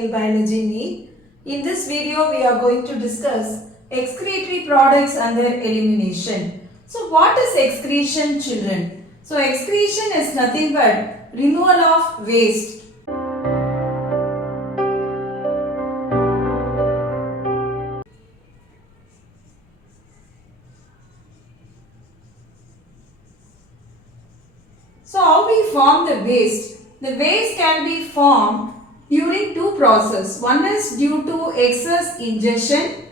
KLBiologyNEET. In this video, we are going to discuss excretory products and their elimination. So, what is excretion, children? So, excretion is nothing but removal of waste. So, how we form the waste? The waste can be formed during two processes. One is due to excess ingestion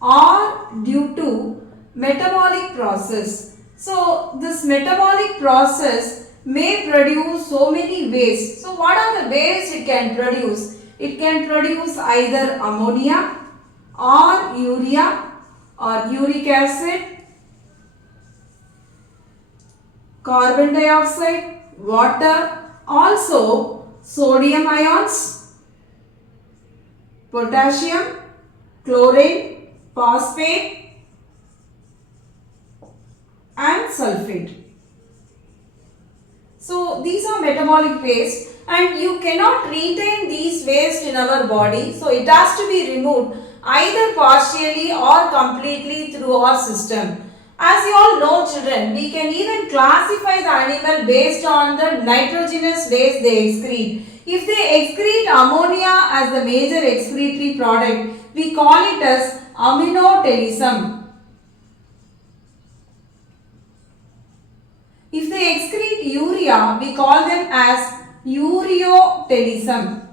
or due to metabolic process. So, this metabolic process may produce so many wastes. So, what are the wastes it can produce? It can produce either ammonia or urea or uric acid, carbon dioxide, water, also sodium ions, potassium, chlorine, phosphate and sulfate. So these are metabolic waste and you cannot retain these waste in our body. So it has to be removed either partially or completely through our system. As you all know, children, we can even classify the animal based on the nitrogenous waste they excrete. If they excrete ammonia as the major excretory product, we call it as AMMNOTELISM. If they excrete urea, we call them as UREOTELISM.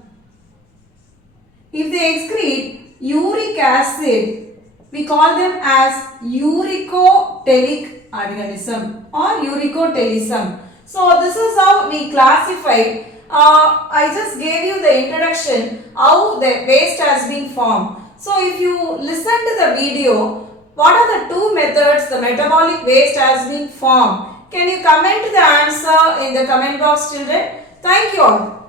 If they excrete uric acid, we call them as URICOTELIC organism or URICOTELISM. So this is how we classify. I just gave you the introduction how the waste has been formed. So if you listen to the video, what are the two methods the metabolic waste has been formed? Can you comment the answer in the comment box, children? Thank you all.